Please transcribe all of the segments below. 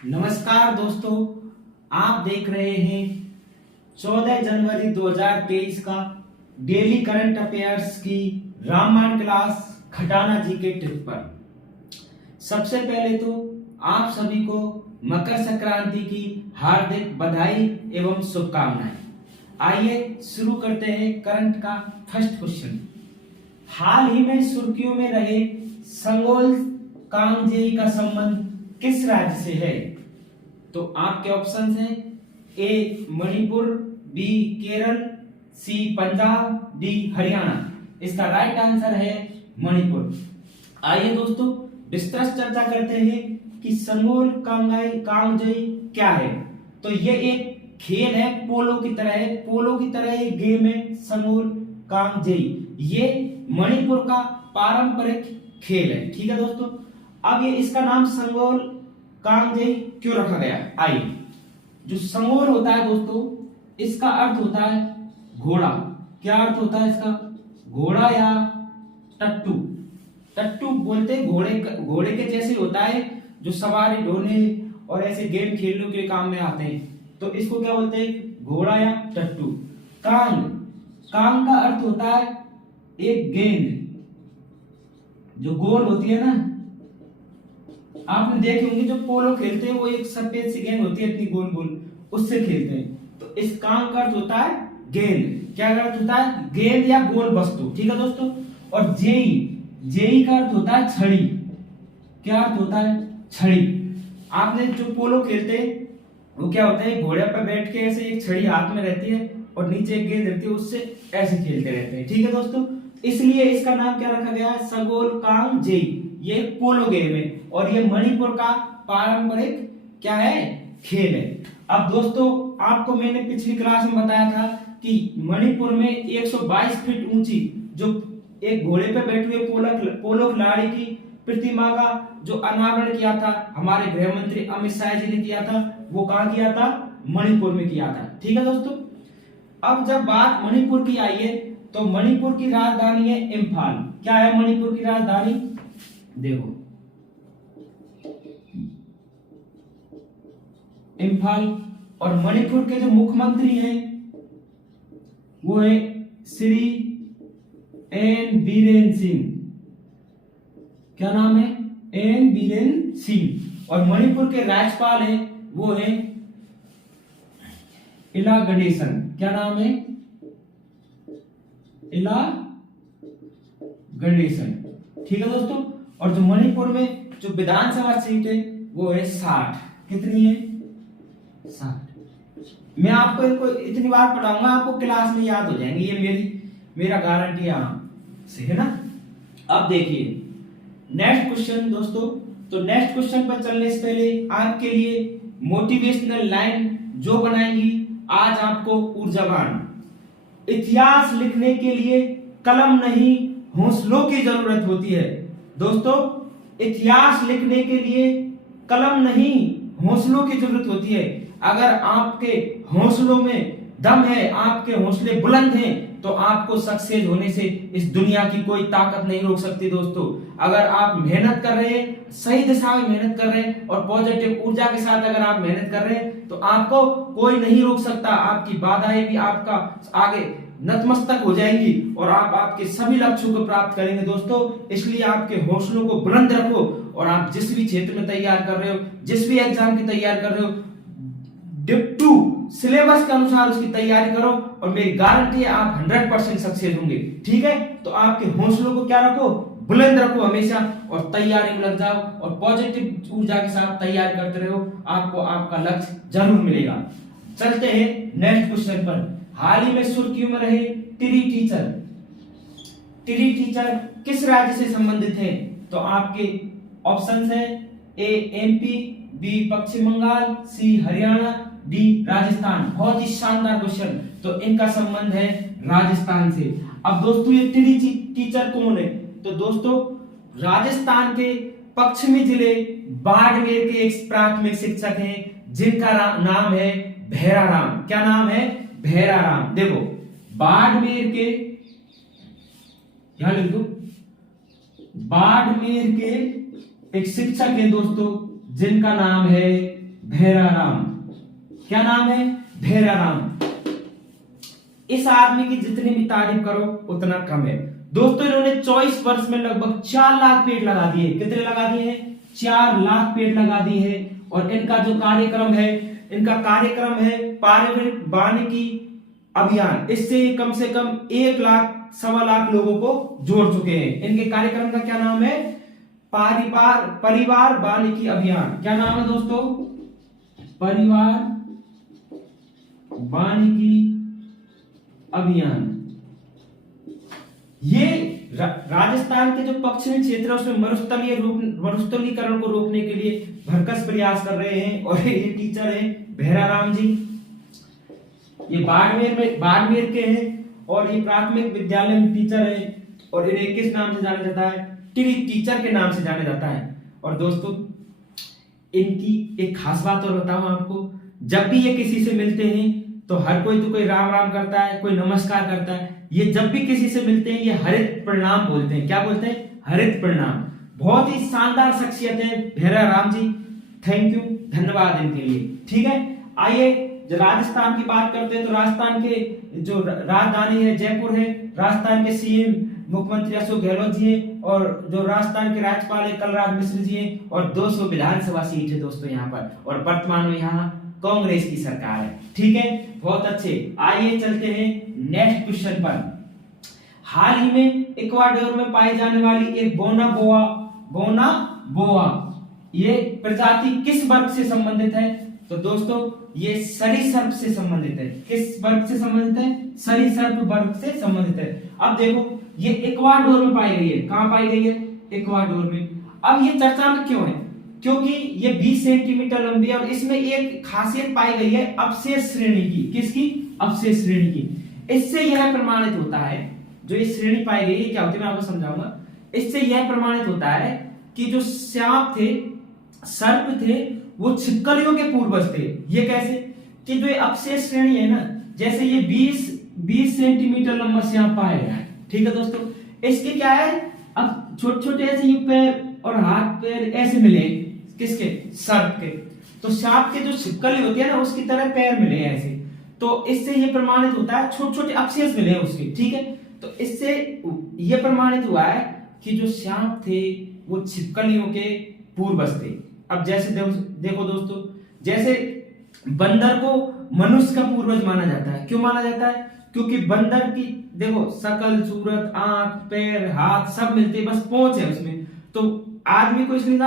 नमस्कार दोस्तों, आप देख रहे हैं 14 जनवरी 2023 का डेली करंट अफेयर्स की रामायण क्लास खटाना जी के ट्रिप पर। सबसे पहले तो आप सभी को मकर संक्रांति की हार्दिक बधाई एवं शुभकामनाएं। आइए शुरू करते हैं करंट का फर्स्ट क्वेश्चन। हाल ही में सुर्खियों में रहे संगोल कांगजेई का संबंध किस राज्य से है? तो आपके ऑप्शंस हैं ए मणिपुर, बी केरल, सी पंजाब, डी हरियाणा। इसका राइट आंसर है मणिपुर। आइए दोस्तों विस्तृत चर्चा करते हैं कि संगोल कांगजेई क्या है। तो ये एक खेल है, पोलो की तरह है, पोलो की तरह एक गेम है संगोल कांगजेई। ये मणिपुर का पारंपरिक खेल है। ठीक है दोस्तों, अब ये इसका नाम संगोल कांगजेई क्यों रखा गया? आइए, जो संगोल होता है दोस्तों, इसका अर्थ होता है घोड़ा। क्या अर्थ होता है इसका? घोड़ा या टट्टू। टट्टू बोलते हैं घोड़े के जैसे होता है, जो सवारी ढोने और ऐसे गेम खेलने के काम में आते हैं। तो इसको क्या बोलते हैं? घोड़ा या टट्टू। कांग, कांग का अर्थ होता है एक गेंद जो गोल होती है ना। आपने देखे होंगे जो पोलो खेलते हैं, वो एक सफेद सी गेंद होती है इतनी गोल गोल, उससे खेलते हैं। तो इस कांग का अर्थ होता है गेंद। क्या अर्थ होता है? गेंद या गोल वस्तु। ठीक है दोस्तों। और जेई, जेई का अर्थ होता है छड़ी। क्या अर्थ होता है? छड़ी। आपने जो पोलो खेलते हैं वो क्या होता है, घोड़े पर बैठ के ऐसे एक छड़ी हाथ में रहती है और नीचे एक गेंद रहती है, उससे ऐसे खेलते रहते हैं। ठीक है दोस्तों, इसलिए इसका नाम क्या रखा गया है? संगोल कांगजेई। ये एक पोलो गेम है और ये मणिपुर का पारंपरिक क्या है? खेल है। अब दोस्तों आपको मैंने पिछली क्लास में बताया था कि मणिपुर में 122 फीट ऊंची जो एक घोड़े पे बैठे हुए पोलो खिलाड़ी की प्रतिमा का जो अनावरण किया था हमारे गृह मंत्री अमित शाह जी ने किया था, वो कहाँ किया था? मणिपुर में किया था। ठीक है दोस्तों, अब जब बात मणिपुर की आई है तो मणिपुर की राजधानी है इम्फाल। क्या है मणिपुर की राजधानी? देखो, इम्फाल। और मणिपुर के जो मुख्यमंत्री हैं वो है श्री एन बीरेन सिंह। क्या नाम है? एन बीरेन सिंह। और मणिपुर के राज्यपाल हैं वो है इला गणेशन। क्या नाम है? इला गणेशन। ठीक है दोस्तों। और जो मणिपुर में जो विधानसभा सीट है वो है 60। कितनी है? 60। मैं आपको इनको इतनी बार पढ़ाऊंगा, आपको क्लास में याद हो जाएंगे, ये मेरा गारंटी है ना। अब देखिए नेक्स्ट क्वेश्चन दोस्तों। तो नेक्स्ट क्वेश्चन पर चलने से पहले आपके लिए मोटिवेशनल लाइन जो बनाएंगी आज आपको ऊर्जावान। इतिहास लिखने के लिए कलम नहीं हौसलों की जरूरत होती है। दोस्तों इतिहास लिखने के लिए कलम नहीं हौसलों की जरूरत होती है। अगर आपके हौसलों में दम है, आपके हौसले बुलंद हैं, तो आपको सक्सेस होने से इस दुनिया की कोई ताकत नहीं रोक सकती। दोस्तों अगर आप मेहनत कर रहे हैं, सही दिशा में मेहनत कर रहे हैं और पॉजिटिव ऊर्जा के साथ अगर आप मेहनत कर रहे हैं तो आपको कोई नहीं रोक सकता। आपकी बाधाएं भी आपका आगे नतमस्तक हो जाएंगी और आप आपके सभी लक्ष्यों को प्राप्त करेंगे। दोस्तों इसलिए आपके हौसलों को बुलंद रखो और आप जिस भी क्षेत्र में तैयार कर रहे हो, जिस भी एग्जाम की तैयारी कर रहे हो, डिप्टू सिलेबस के अनुसार उसकी तैयारी करो और मेरी गारंटी है आप 100% सक्सेस होंगे। ठीक है, तो आपके हौसलों को क्या रखो? बुलंद रखो हमेशा और तैयारी में लग जाओ और पॉजिटिव ऊर्जा के साथ तैयारी करते रहो, आपको आपका लक्ष्य जरूर मिलेगा। चलते हैं नेक्स्ट क्वेश्चन पर। हाल ही में सुर्खियों में रहे टिरी टीचर। टिरी टीचर किस राज्य से संबंधित है? तो आपके ऑप्शंस है ए एमपी, बी पश्चिम बंगाल, सी हरियाणा, डी राजस्थान। बहुत ही शानदार क्वेश्चन। तो इनका संबंध है राजस्थान से। अब दोस्तों ये टिरी टीचर कौन है? तो दोस्तों राजस्थान के पश्चिमी जिले बाड़मेर के एक प्राथमिक शिक्षक हैं जिनका नाम है भैराराम। क्या नाम है? भैराराम। देखो बाड़मेर के, यहां लिख दो, बाड़मेर के एक शिक्षक हैं दोस्तों जिनका नाम है भैराराम। क्या नाम है? भैराराम। इस आदमी की जितनी भी तारीफ करो उतना कम है दोस्तों। इन्होंने 24 वर्ष में लगभग 4 लाख पेड़ लगा दिए। कितने लगा दिए हैं? 4 लाख पेड़ लगा दिए हैं। और इनका जो कार्यक्रम है, इनका कार्यक्रम है पारिवारिक वानिकी अभियान। इससे कम से कम 1 लाख सवा लाख लोगों को जोड़ चुके हैं। इनके कार्यक्रम का क्या नाम है? परिवार वानिकी अभियान। क्या नाम है दोस्तों? परिवार वानिकी अभियान। ये राजस्थान के जो पश्चिमी क्षेत्र है उसमें मरुस्थलीकरण को रोकने के लिए भरकस प्रयास कर रहे हैं। और ये टीचर हैं भैराराम जी। ये बाड़मेर के हैं और ये प्राथमिक विद्यालय में टीचर है। और इन्हें किस नाम से जाना जाता है? टीचर के नाम से जाना जाता है। और दोस्तों इनकी एक खास बात और बताऊं आपको, जब भी ये किसी से मिलते हैं तो हर कोई तो कोई राम राम करता है, कोई नमस्कार करता है। ये जब भी किसी से मिलते हैं ये हरित प्रणाम बोलते हैं। क्या बोलते हैं? हरित प्रणाम। बहुत ही शानदार शख्सियत है भैराराम जी। थैंक यू, धन्यवाद इनके लिए। ठीक है, आइए जो राजस्थान की बात करते हैं तो राजस्थान के जो राजधानी है जयपुर है। राजस्थान के सीएम मुख्यमंत्री अशोक गहलोत जी हैं और जो राजस्थान के राज्यपाल है कलराज मिश्र जी हैं। और 200 विधानसभा सीट है दोस्तों यहाँ पर। और वर्तमान में यहाँ कांग्रेस की सरकार है। ठीक है, बहुत अच्छे। आइए चलते हैं नेक्स्ट क्वेश्चन पर। हाल ही में इक्वाडोर में पाई जाने वाली एक बोना बोआ ये प्रजाति किस वर्ग से संबंधित है? तो दोस्तों ये सरीसृप से संबंधित है। किस वर्ग से संबंधित है? सरीसृप वर्ग से संबंधित है। अब देखो ये इक्वाडोर में पाई गई है। कहां पाई गई है? इक्वाडोर में। अब ये चर्चा में क्यों है? क्योंकि ये 20 सेंटीमीटर लंबी है और इसमें एक खासियत पाई गई है अवशेष श्रेणी की। किसकी? अवशेष श्रेणी की। इससे यह प्रमाणित होता है, जो ये श्रेणी पाई गई है क्या होती है मैं आपको समझाऊंगा। इससे यह प्रमाणित होता है कि जो सांप थे, सर्प थे, वो छिपकलियों के पूर्वज थे। ये कैसे? कि जो ये अवशेष श्रेणी है ना, जैसे ये 20 सेंटीमीटर लंबा सांप पाया गया है। ठीक है दोस्तों, इसके क्या है? अब छोटे छोटे ऐसे ये पैर और हाथ पैर ऐसे मिले। किसके? सर्प के। तो सांप के जो छिपकली होती है ना उसकी तरह पैर मिले ऐसे। तो इससे ये प्रमाणित होता है छोटे छोटे अवशेष मिले उसके। ठीक है, तो इससे ये प्रमाणित हुआ है कि जो सांप थे वो छिपकलियों के पूर्वज थे। अब जैसे देखो दोस्तों, जैसे बंदर को मनुष्य का पूर्वज माना जाता है। क्यों माना जाता है? क्योंकि बंदर की देखो शकल, सूरत, आंख, पैर, हाथ सब मिलते, बस पूंछ है उसमें। तो आदमी को इसलिए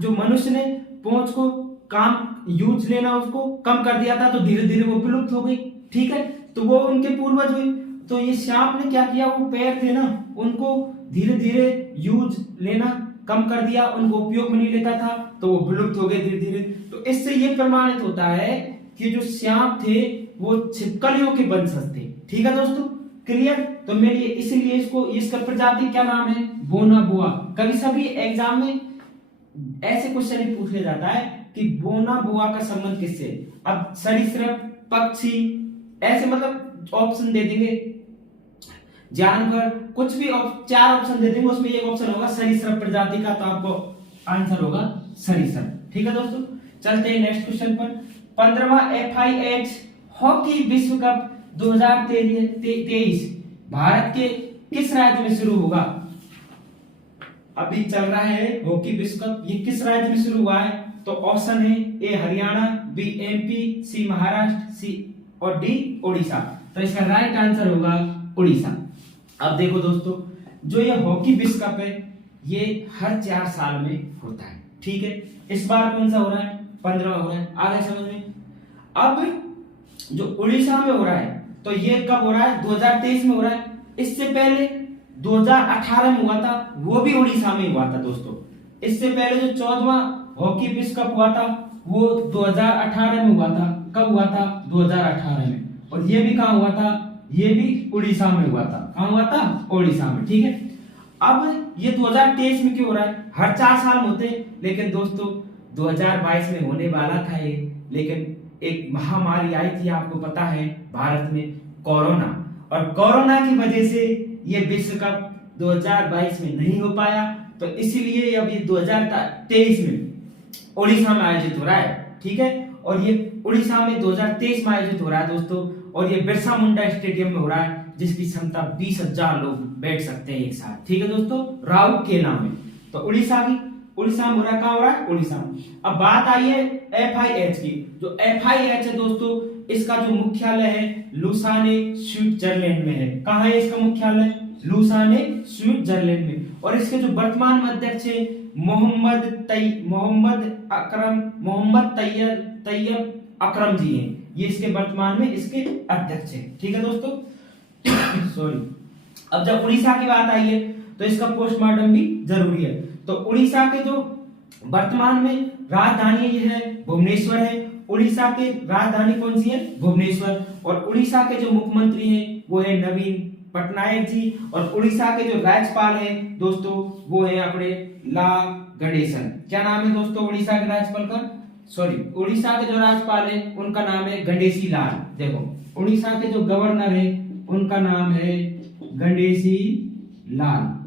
जो मनुष्य ने पूंछ को काम यूज लेना उसको कम कर दिया था, तो धीरे धीरे वो विलुप्त हो गई। ठीक है, तो वो उनके पूर्वज हुए। तो ये सांप ने क्या किया? वो पैर थे ना उनको धीरे धीरे यूज लेना कम कर दिया, उनको उपयोग में नहीं लेता था, तो वो विलुप्त हो गए धीरे धीरे। तो इससे ये प्रमाणित होता है कि जो सांप थे वो छिपकलियों के वंशज थे। ठीक है दोस्तों, क्लियर? तो मेरी इसलिए इसका प्रजाति क्या नाम है? बोना बोआ। कभी सभी एग्जाम में ऐसे क्वेश्चन ही पूछ लिया जाता है कि बोना बोआ का संबंध किससे? अब सरीसृप, पक्षी, ऐसे मतलब ऑप्शन दे देंगे, जानवर, कुछ भी 4 ऑप्शन दे देंगे, उसमें एक ऑप्शन होगा सरीसृप प्रजाति का, तो आपको आंसर होगा सरीसृप। ठीक है दोस्तों, चलते हैं नेक्स्ट क्वेश्चन पर। 15वां FIH हॉकी विश्व कप 2023 भारत के किस राज्य में शुरू होगा? अभी चल रहा है हॉकी विश्व कप, ये किस राज्य में शुरू हुआ है? तो ऑप्शन है ए हरियाणा, बी MP, सी महाराष्ट्र, सी और डी ओडिशा। तो इसका राइट आंसर होगा ओडिशा। अब देखो दोस्तों, जो ये हॉकी विश्व कप है ये हर 4 साल में होता है। ठीक है, इस बार कौन सा हो रहा है? 15वां हो रहा है। आ गया समझ में? अब जो उड़ीसा में हो रहा है तो ये कब हो रहा है? 2023 में हो रहा है। इससे पहले 2018 में हुआ था, वो भी उड़ीसा में हुआ था दोस्तों। इससे पहले जो 14वां हॉकी विश्व कप हुआ था वो 2018 में हुआ था। कब हुआ था? 2018 में। और ये भी कहां हुआ था? ये भी उड़ीसा में हुआ था। कहां हुआ था? उड़ीसा में। ठीक है, अब ये 2023 में क्यों हो रहा है? हर 4 साल में होते हैं, लेकिन दोस्तों 2022 में होने वाला था ये, लेकिन एक महामारी आई थी, आपको पता है, भारत में कोरोना। और कोरोना की वजह से ये विश्व कप 2022 में नहीं हो पाया, तो इसीलिए अब ये 2023 में उड़ीसा में आयोजित हो रहा है। ठीक है। और ये उड़ीसा में 2023 में आयोजित हो रहा है दोस्तों, और ये बिरसा मुंडा स्टेडियम में हो रहा है, जिसकी क्षमता 20,000 लोग बैठ सकते हैं एक साथ, ठीक है दोस्तों, राउरकेला में। तो उड़ीसा में हो रहा, कहाँ हो रहा है? उड़ीसा में। अब बात आई है FIH की। जो FIH है दोस्तों, इसका जो मुख्यालय है लुसाने स्विट्जरलैंड में है। कहाँ है इसका मुख्यालय? लुसाने स्विट्जरलैंड में। और इसके जो वर्तमान अध्यक्ष है मोहम्मद तैयब अकरम जी हैं। ये इसके वर्तमान में इसके अध्यक्ष हैं, ठीक है दोस्तों। सॉरी। अब जब उड़ीसा की बात आई है तो इसका पोस्टमार्टम भी जरूरी है। तो उड़ीसा के जो वर्तमान में राजधानी ये है भुवनेश्वर है। उड़ीसा के राजधानी कौन सी है? भुवनेश्वर। और उड़ीसा के जो मुख्यमंत्री हैं वो है नवीन पटनायक जी। और उड़ीसा के जो राज्यपाल हैं दोस्तों वो है अपने ला गणेशन। क्या नाम है दोस्तों उड़ीसा के राज्यपाल का? सॉरी, उड़ीसा के जो राज्यपाल है उनका नाम है गणेशी लाल। देखो, उड़ीसा के जो गवर्नर है उनका नाम है गणेशी लाल।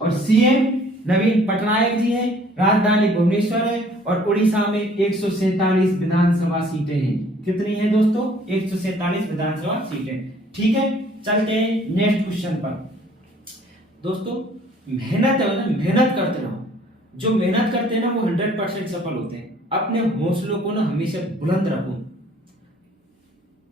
और CM नवीन पटनायक जी हैं। राजधानी भुवनेश्वर है। और उड़ीसा में 147 विधानसभा सीटें हैं। कितनी है दोस्तों? 147 विधानसभा सीटें, ठीक है। चलते हैं नेक्स्ट क्वेश्चन पर। दोस्तों, मेहनत है ना, मेहनत करते रहो। जो मेहनत करते हैं ना वो 100% सफल होते हैं। अपने हौसलों को ना हमेशा बुलंद रखो।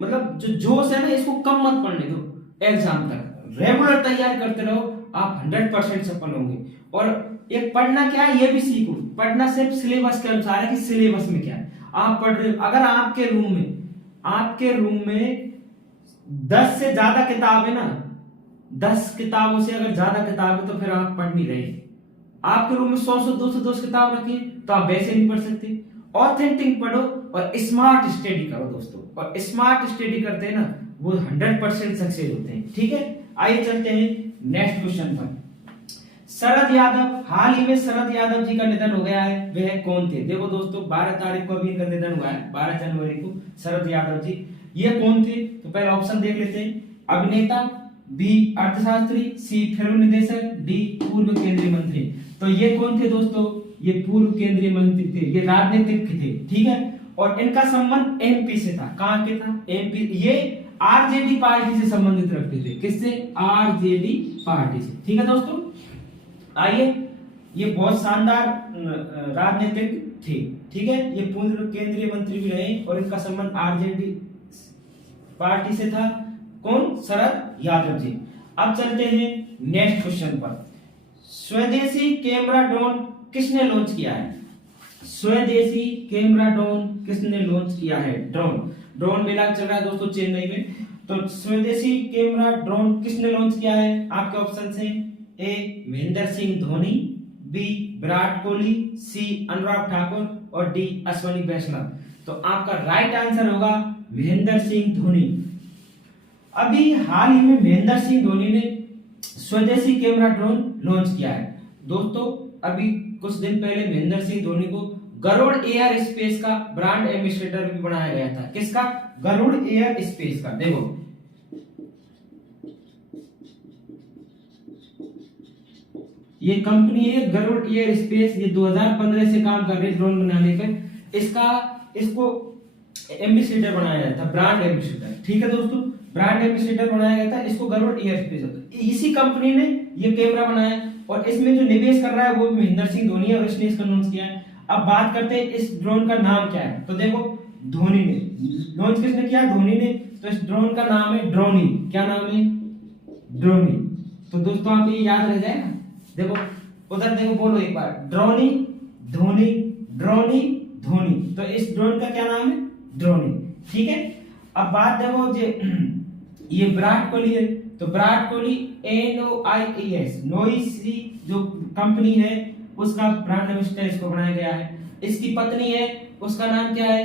मतलब जो जोश है ना इसको कम मत पड़ने दो। एग्जाम तक रेगुलर तैयार करते रहो, आप 100% सफल होंगे। और एक पढ़ना क्या है ये भी सीखो। पढ़ना सिर्फ सिलेबस के अनुसार है कि सिलेबस में क्या है आप पढ़ रहे हो। अगर आपके रूम में 10 से ज्यादा किताब है ना, 10 किताबों से अगर ज्यादा किताब है तो फिर आप पढ़ नहीं रहे। आपके रूम में 100 200 किताब रखी तो आप वैसे नहीं पढ़ सकते। ऑथेंटिक पढ़ो और स्मार्ट स्टडी करो दोस्तों। और स्मार्ट स्टडी करते हैं ना वो 100% सक्सेस होते हैं, ठीक है। आइए चलते हैं नेक्स्ट क्वेश्चन पर। शरद यादव, हाल ही में शरद यादव जी का निधन हो गया है। वह कौन थे? देखो दोस्तों 12 तारीख को अभी इनका निधन हुआ है, 12 जनवरी को शरद यादव जी। ये कौन थे? तो पहले ऑप्शन देख लेते हैं। अभिनेता, B अर्थशास्त्री, C फिल्म निदेशक, D पूर्व केंद्रीय मंत्री। तो ये कौन थे दोस्तों? ये पूर्व केंद्रीय मंत्री थे, ये राजनीतिक थे, ठीक है। और इनका संबंध MP से था। कहां के था? MP। ये RJD पार्टी से संबंधित रखते थे। किससे? RJD पार्टी से, ठीक है दोस्तों। आइए, ये बहुत शानदार राजनीतिक थे, ठीक है। ये पूर्व केंद्रीय मंत्री भी रहे और इनका संबंध RJD पार्टी से था। कौन? शरद यादव जी। अब चलते हैं नेक्स्ट क्वेश्चन पर। स्वदेशी कैमरा ड्रोन किसने लॉन्च किया है? स्वदेशी कैमरा ड्रोन किसने लॉन्च किया है? ड्रोन मेला चल रहा है दोस्तों चेन्नई में। तो स्वदेशी कैमरा ड्रोन किसने लॉन्च किया है? आपके ऑप्शन हैं A Mahendra Singh Dhoni, B Virat Kohli, C Anurag Thakur और D अश्विनी वैष्णव। तो आपका राइट आंसर होगा महेंद्र सिंह धोनी। अभी हाल ही में महेंद्र सिंह धोनी ने स्वदेशी कैमरा ड्रोन लॉन्च किया है दोस्तों। अभी कुछ दिन पहले महेंद्र सिंह धोनी को गरुड़ एयर स्पेस का ब्रांड एम्बेसडर भी बनाया गया था। किसका? गरुड़ एयर स्पेस का। देखो ये कंपनी है गरुड़ एयर स्पेस। ये 2015 से काम कर रही है ड्रोन बनाने पे। इसको एम्बेसडर बनाया गया था, ब्रांड एम्बेसडर, ठीक है दोस्तों। ब्रांड एम्बेसडर बनाया गया था इसको गरुड़ एयर स्पेस। इसी कंपनी ने ये कैमरा बनाया और इसमें जो निवेश कर रहा है वो महेंद्र सिंह धोनी है और इसने इसका लॉन्च किया है। अब बात करते हैं इस ड्रोन का नाम क्या है। तो देखो धोनी ने लॉन्च किसने किया? धोनी ने। तो इस ड्रोन का नाम है ड्रोनी। क्या नाम है? ड्रोनी। तो दोस्तों आप ये याद रह जाएगा। देखो उधर देखो, बोलो एक बार, ड्रोनी धोनी, ड्रोनी धोनी। तो इस ड्रोन का क्या नाम है? ड्रोनी, ठीक है। अब बात देखो ये विराट कोहली है। तो विराट कोहली NOIES नोइस जो कंपनी है उसका ब्रांड एम्बेसडर इसको बनाया गया है। इसकी पत्नी है, उसका नाम क्या है?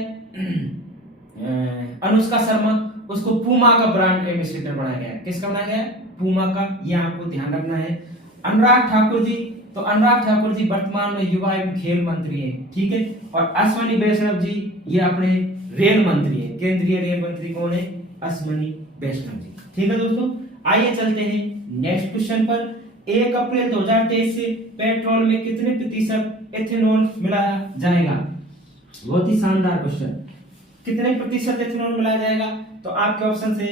अनुष्का शर्मा। उसको पूमा का ब्रांड एम्बेसडर बनाया गया है। किसका बनाया गया है? पूमा का। ये आपको ध्यान रखना है। अनुराग ठाकुर जी, तो अनुराग ठाकुर जी वर्तमान में युवा एवं खेल मंत्री हैं, ठीक है। और अश्विनी वैष्णव जी ये अपने रेल मंत्री हैं। केंद्रीय रेल मंत्री कौन है? अश्विनी वैष्णव जी, ठीक है दोस्तों। आइए चलते हैं नेक्स्ट क्वेश्चन पर। 1 अप्रैल 2023 से पेट्रोल में कितने प्रतिशत एथेनॉल मिलाया जाएगा? बहुत ही शानदार क्वेश्चन। कितने प्रतिशत इथेनॉल मिलाया जाएगा? तो आपके ऑप्शन से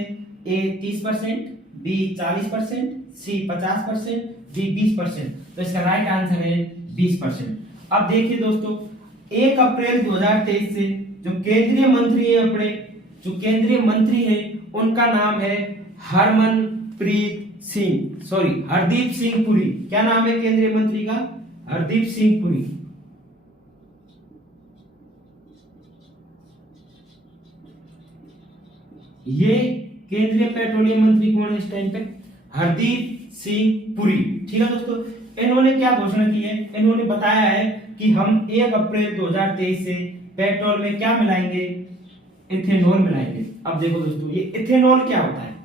ए 30%, बी 40%, सी 50%, डी 20%। तो इसका राइट आंसर है 20%। अब देखिए दोस्तों, 1 अप्रैल 2023 से जो केंद्रीय मंत्री है अपने, जो केंद्रीय मंत्री है उनका नाम है हरदीप सिंह पुरी। क्या नाम है केंद्रीय मंत्री का? हरदीप सिंह पुरी। ये केंद्रीय पेट्रोलियम मंत्री कौन है इस टाइम पे? हरदीप सिंह पुरी। ठीक है दोस्तों, इन्होंने क्या घोषणा की है? इन्होंने बताया है कि हम 1 अप्रैल 2023 से पेट्रोल में क्या मिलाएंगे? इथेनॉल मिलाएंगे। अब देखो दोस्तों, ये इथेनॉल क्या होता है?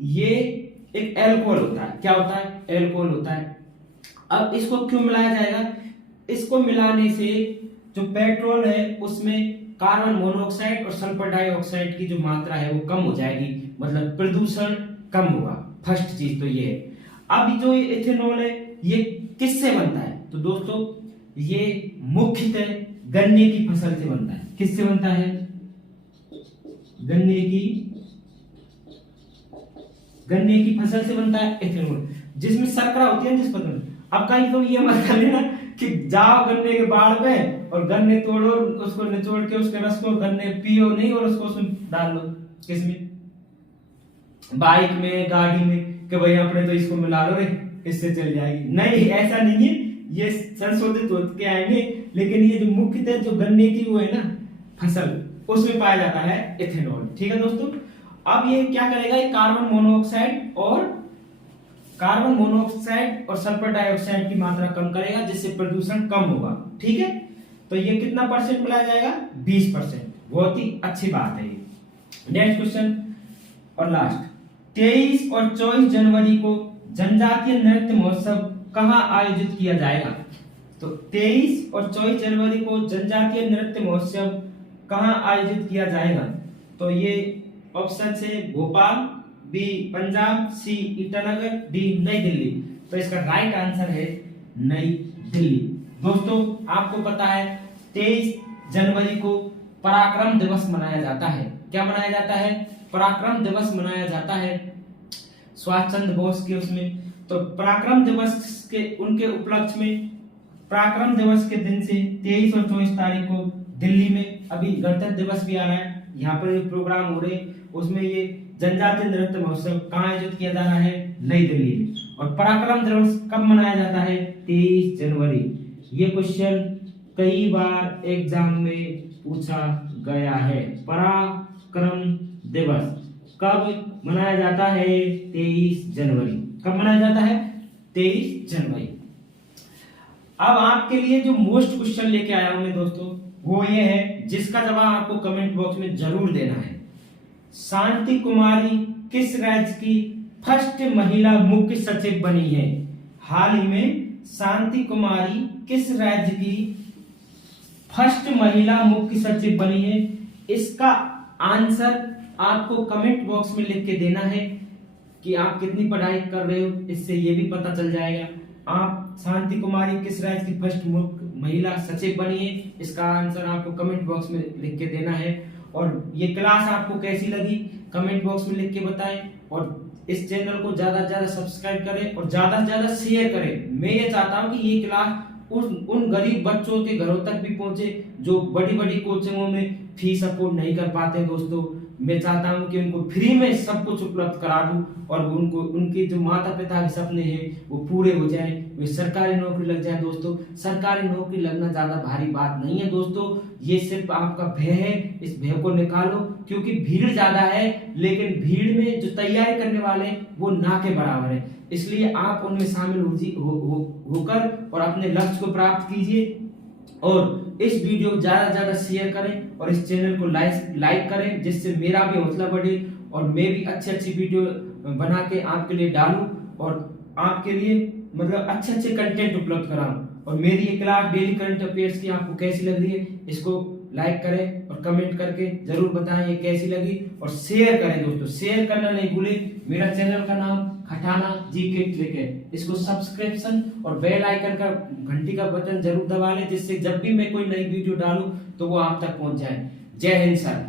ये एक एल्कोहल होता है। क्या होता है? एल्कोहल होता है। अब इसको क्यों मिलाया जाएगा? इसको मिलाने से जो पेट्रोल है उसमें कार्बन मोनोऑक्साइड और सल्फर डाइऑक्साइड की जो मात्रा है वो कम हो जाएगी, मतलब प्रदूषण कम होगा। फर्स्ट चीज तो ये है। अब जो ये इथेनॉल है ये किससे बनता है? तो दोस्तों ये मुख्यतः गन्ने की फसल से बनता है। किससे बनता है? गन्ने की फसल से बनता है इथेनॉल, जिसमें शर्करा होती है जिस पर। अब कहीं तो ये मत कर लेना कि जाओ गन्ने के बाड़ पे और गन्ने तोड़ो, उसको निचोड़ के उसके रस को गन्ने पियो नहीं और उसको उसमें डाल लो। किसमें? बाइक में, गाड़ी में, कि भाई अपने तो इसको मिला लो रे, इससे चल जाएगी। नहीं, ऐसा नहीं है। ये संशोधित होके आएंगे, लेकिन ये जो मुख्यतः जो गन्ने की वो है ना फसल, उसमें पाया जाता है इथेनॉल। ठीक है दोस्तों, अब ये क्या करेगा? ये कार्बन मोनोऑक्साइड और सल्फर डाइऑक्साइड की मात्रा कम करेगा, जिससे प्रदूषण कम होगा। ठीक है, तो ये कितना परसेंट मिलाया जाएगा? 20%। बहुत ही अच्छी बात है ये। नेक्स्ट क्वेश्चन और लास्ट, 23 और 24 जनवरी को जनजातीय नृत्य महोत्सव कहाँ आयोजित किया जाएगा? तो 23 और 24 जनवरी को जनजातीय नृत्य महोत्सव कहाँ आयोजित किया जाएगा? तो ये ऑप्शन से भोपाल, बी पंजाब, सी ईटानगर, डी नई दिल्ली। तो इसका राइट आंसर है नई दिल्ली। दोस्तों आपको पता है 23 जनवरी को पराक्रम दिवस मनाया जाता है। क्या मनाया जाता है? पराक्रम दिवस मनाया जाता है सुभाष चंद्र बोस के उसमें। तो पराक्रम दिवस के उनके उपलक्ष्य में पराक्रम दिवस के दिन से 23 और 24 तारीख को दिल्ली में अभी गणतंत्र दिवस भी आ रहा है, यहाँ पर जो प्रोग्राम हो रहे उसमें ये जनजातीय नृत्य महोत्सव कहाँ आयोजित किया जा रहा है? नई दिल्ली में। और पराक्रम दिवस कब मनाया जाता है? 23 जनवरी। ये क्वेश्चन कई बार एग्जाम में पूछा गया है। पराक्रम दिवस कब मनाया जाता है? 23 जनवरी। कब मनाया जाता है? 23 जनवरी। अब आपके लिए जो मोस्ट क्वेश्चन लेके आया हूं मैं दोस्तों, वो ये है जिसका जवाब आपको कमेंट बॉक्स में जरूर देना है। शांति कुमारी किस राज्य की फर्स्ट महिला मुख्य सचिव बनी है? हाल ही में शांति कुमारी किस राज्य की फर्स्ट महिला मुख्य सचिव बनी है? इसका आंसर आपको कमेंट बॉक्स में लिख के देना है कि आप कितनी पढ़ाई कर रहे हो, इससे ये भी पता चल जाएगा। आप शांति कुमारी किस राज्य की फर्स्ट मुख्य महिला सचिव बनी है, इसका आंसर आपको कमेंट बॉक्स में लिख के देना है। और ये क्लास आपको कैसी लगी कमेंट बॉक्स में लिख के बताएं, और इस चैनल को ज्यादा से ज्यादा सब्सक्राइब करें और ज्यादा से ज्यादा शेयर करें। मैं ये चाहता हूं कि ये क्लास उन गरीब बच्चों के घरों तक भी पहुंचे जो बड़ी बड़ी कोचिंगों में फीस अफोर्ड नहीं कर पाते। दोस्तों मैं चाहता हूं कि उनको फ्री में सब कुछ उपलब्ध करा दूं और उनको उनके जो माता पिता के सपने हैं वो पूरे हो जाएं, वे सरकारी नौकरी लग जाए। दोस्तों सरकारी नौकरी लगना ज्यादा भारी बात नहीं है दोस्तों, ये सिर्फ आपका भय है। इस भय को निकालो, क्योंकि भीड़ ज्यादा है लेकिन भीड़ में जो तैयारी करने वाले वो ना के बराबर है। इसलिए आप उनमें शामिल होकर और अपने लक्ष्य को प्राप्त कीजिए। और इस वीडियो को ज्यादा से ज्यादा शेयर करें और इस चैनल को लाइक करें, जिससे मेरा भी हौसला बढ़े और मैं भी अच्छी वीडियो बना के आपके लिए डालूं और आपके लिए मतलब अच्छे कंटेंट उपलब्ध कराऊं। और मेरी ये क्लास डेली करंट अफेयर्स की आपको कैसी लग रही है, इसको लाइक करें और कमेंट करके जरूर बताएं ये कैसी लगी, और शेयर करें दोस्तों, शेयर करना नहीं भूलें। मेरा चैनल का नाम खटाना जीके ट्रिक है, इसको सब्सक्रिप्शन और बेल आइकन का घंटी का बटन जरूर दबा लें, जिससे जब भी मैं कोई नई वीडियो डालूं तो वो आप तक पहुंच जाए। जय हिंद सर।